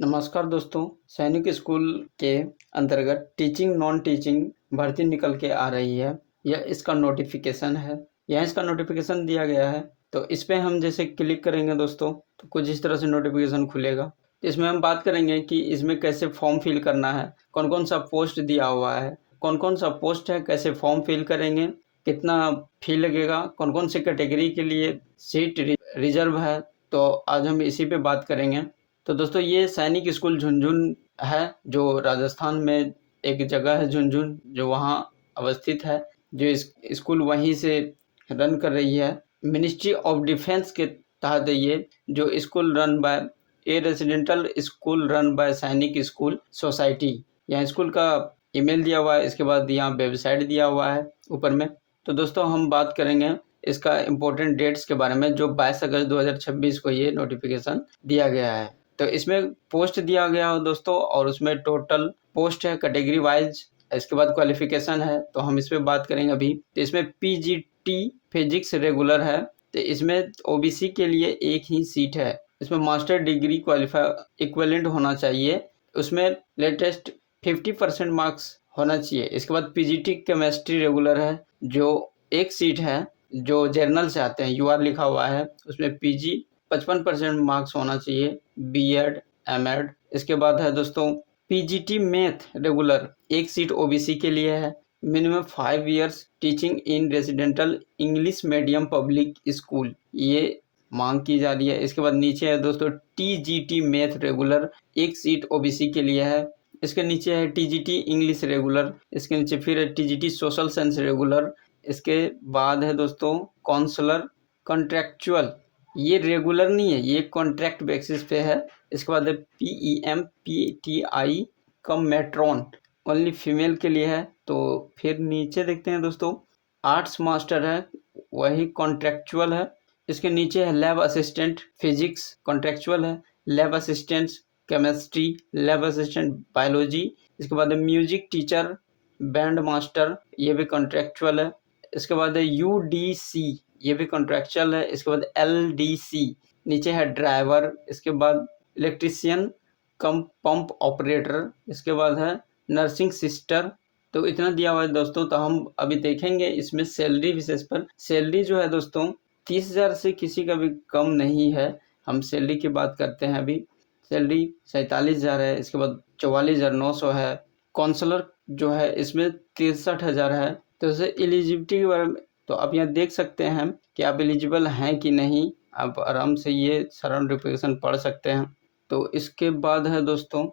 नमस्कार दोस्तों, सैनिक स्कूल के अंतर्गत टीचिंग नॉन टीचिंग भर्ती निकल के आ रही है। यह इसका नोटिफिकेशन है। यहाँ इसका नोटिफिकेशन दिया गया है, तो इस पे हम जैसे क्लिक करेंगे दोस्तों, तो कुछ इस तरह से नोटिफिकेशन खुलेगा। इसमें हम बात करेंगे कि इसमें कैसे फॉर्म फिल करना है, कौन कौन सा पोस्ट दिया हुआ है, कौन कौन सा पोस्ट है, कैसे फॉर्म फिल करेंगे, कितना फी लगेगा, कौन कौन से कैटेगरी के लिए सीट रिजर्व है। तो आज हम इसी पे बात करेंगे। तो दोस्तों, ये सैनिक स्कूल झुनझुन है, जो राजस्थान में एक जगह है झुनझुन, जो वहाँ अवस्थित है। जो इस स्कूल वहीं से रन कर रही है। मिनिस्ट्री ऑफ डिफेंस के तहत ये जो school run by residential school run by सैनिक स्कूल सोसाइटी। यहाँ स्कूल का ईमेल दिया हुआ है, इसके बाद यहाँ वेबसाइट दिया हुआ है ऊपर में। तो दोस्तों, हम बात करेंगे इसका इम्पोर्टेंट डेट्स के बारे में, जो 22 अगस्त 2026 को ये नोटिफिकेशन दिया गया है। तो इसमें पोस्ट दिया गया हो दोस्तों, और उसमें टोटल पोस्ट है कैटेगरी वाइज। इसके बाद क्वालिफिकेशन है, तो हम इस पे बात करेंगे अभी। तो इसमें पीजीटी फिजिक्स रेगुलर है। तो इसमें ओबीसी के लिए एक ही सीट है। इसमें मास्टर डिग्री क्वालिफाई इक्विवेलेंट होना चाहिए। उसमें लेटेस्ट 50% मार्क्स होना चाहिए। इसके बाद पीजीटी केमिस्ट्री रेगुलर है, जो एक सीट है, जो जर्नल से आते हैं, यूआर लिखा हुआ है। उसमें पीजी 55% मार्क्स होना चाहिए, बीएड एमएड। इसके बाद है दोस्तों पीजीटी मैथ रेगुलर, एक सीट ओबीसी के लिए है। Minimum 5 years teaching in residential English medium public school, ये मांग की जा रही है। इसके बाद नीचे है दोस्तों टीजीटी मैथ रेगुलर, एक सीट ओबीसी के लिए है। इसके नीचे है टीजीटी इंग्लिश रेगुलर। इसके नीचे फिर है टीजीटी सोशल साइंस रेगुलर। इसके बाद है दोस्तों काउंसलर कॉन्ट्रेक्चुअल, ये रेगुलर नहीं है, ये कॉन्ट्रैक्ट बेसिस पे है। इसके बाद है पीईएम पीटीआई कम मेट्रॉन, ओनली फीमेल के लिए है। तो फिर नीचे देखते हैं दोस्तों, आर्ट्स मास्टर है, वही कॉन्ट्रेक्चुअल है। इसके नीचे है लैब असिस्टेंट फिजिक्स, कॉन्ट्रेक्चुअल है। Lab assistant chemistry, lab assistant biology. इसके बाद है म्यूजिक टीचर, बैंड मास्टर, ये भी कॉन्ट्रेक्चुअल है। इसके बाद है यूडीसी, ये भी कॉन्ट्रेक्चुअल है। इसके बाद एलडीसी, नीचे है ड्राइवर। इसके बाद इलेक्ट्रीशियन कम पंप ऑपरेटर। इसके बाद है नर्सिंग सिस्टर। तो इतना दिया हुआ है दोस्तों। तो हम अभी देखेंगे इसमें सैलरी विशेष पर। सैलरी जो है दोस्तों 30,000 से किसी का भी कम नहीं है। हम सैलरी की बात करते हैं अभी। सैलरी 47,000 है। इसके बाद 44,900 है। काउंसलर जो है इसमें 63,000 है। तो इसे एलिजिबिलिटी के बारे में, तो आप यहाँ देख सकते हैं कि आप एलिजिबल हैं कि नहीं। आप आराम से ये सारा नोटिफिकेशन पढ़ सकते हैं। तो इसके बाद है दोस्तों,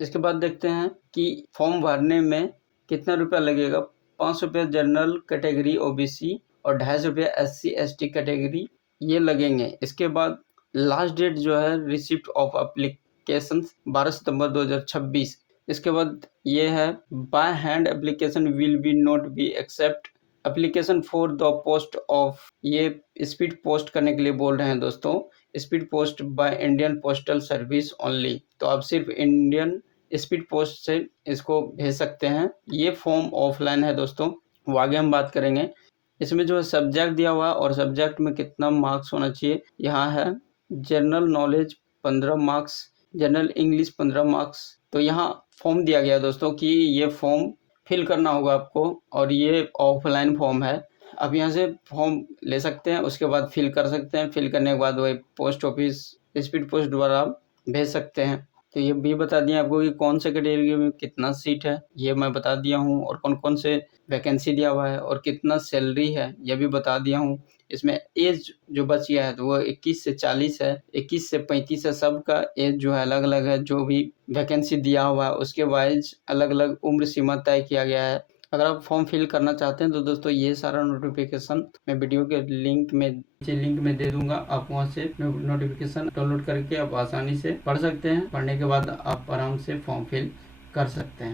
इसके बाद देखते हैं कि फॉर्म भरने में कितना रुपया लगेगा। 500 रुपये जनरल कैटेगरी ओबीसी और 250 रुपये SC ST कैटेगरी, ये लगेंगे। इसके बाद लास्ट डेट जो है रिसिप्ट ऑफ एप्लीकेशन 12 सितंबर 2026। इसके बाद ये है by hand application will be not be accept application for the post of, ये स्पीड पोस्ट करने के लिए बोल रहे हैं दोस्तों। Speed post by Indian postal service only, तो आप सिर्फ इंडियन स्पीड पोस्ट से इसको भेज सकते हैं। ये फॉर्म ऑफलाइन है दोस्तों। वो आगे हम बात करेंगे। इसमें जो है सब्जेक्ट दिया हुआ है, और सब्जेक्ट में कितना मार्क्स होना चाहिए। यहाँ है general knowledge 15 marks, general English 15 marks. तो यहाँ फॉर्म दिया गया दोस्तों कि ये फॉर्म फिल करना होगा आपको, और ये ऑफलाइन फॉर्म है। आप यहाँ से फॉर्म ले सकते हैं, उसके बाद फिल कर सकते हैं। फिल करने के बाद वही पोस्ट ऑफिस स्पीड पोस्ट द्वारा आप भेज सकते हैं। तो ये भी बता दिया आपको कि कौन से कैटेगरी में कितना सीट है, ये मैं बता दिया हूँ। और कौन कौन से वैकेंसी दिया हुआ है और कितना सैलरी है, ये भी बता दिया हूँ। इसमें एज जो बच गया है तो वो 21 से 40 है, 21 से 35 है। सबका एज जो है अलग अलग है। जो भी वैकेंसी दिया हुआ है उसके वाइज अलग अलग उम्र सीमा तय किया गया है। अगर आप फॉर्म फिल करना चाहते हैं तो दोस्तों ये सारा नोटिफिकेशन मैं वीडियो के लिंक में दे दूंगा। आप वहां से नोटिफिकेशन डाउनलोड करके आप आसानी से पढ़ सकते हैं। पढ़ने के बाद आप आराम से फॉर्म फिल कर सकते हैं।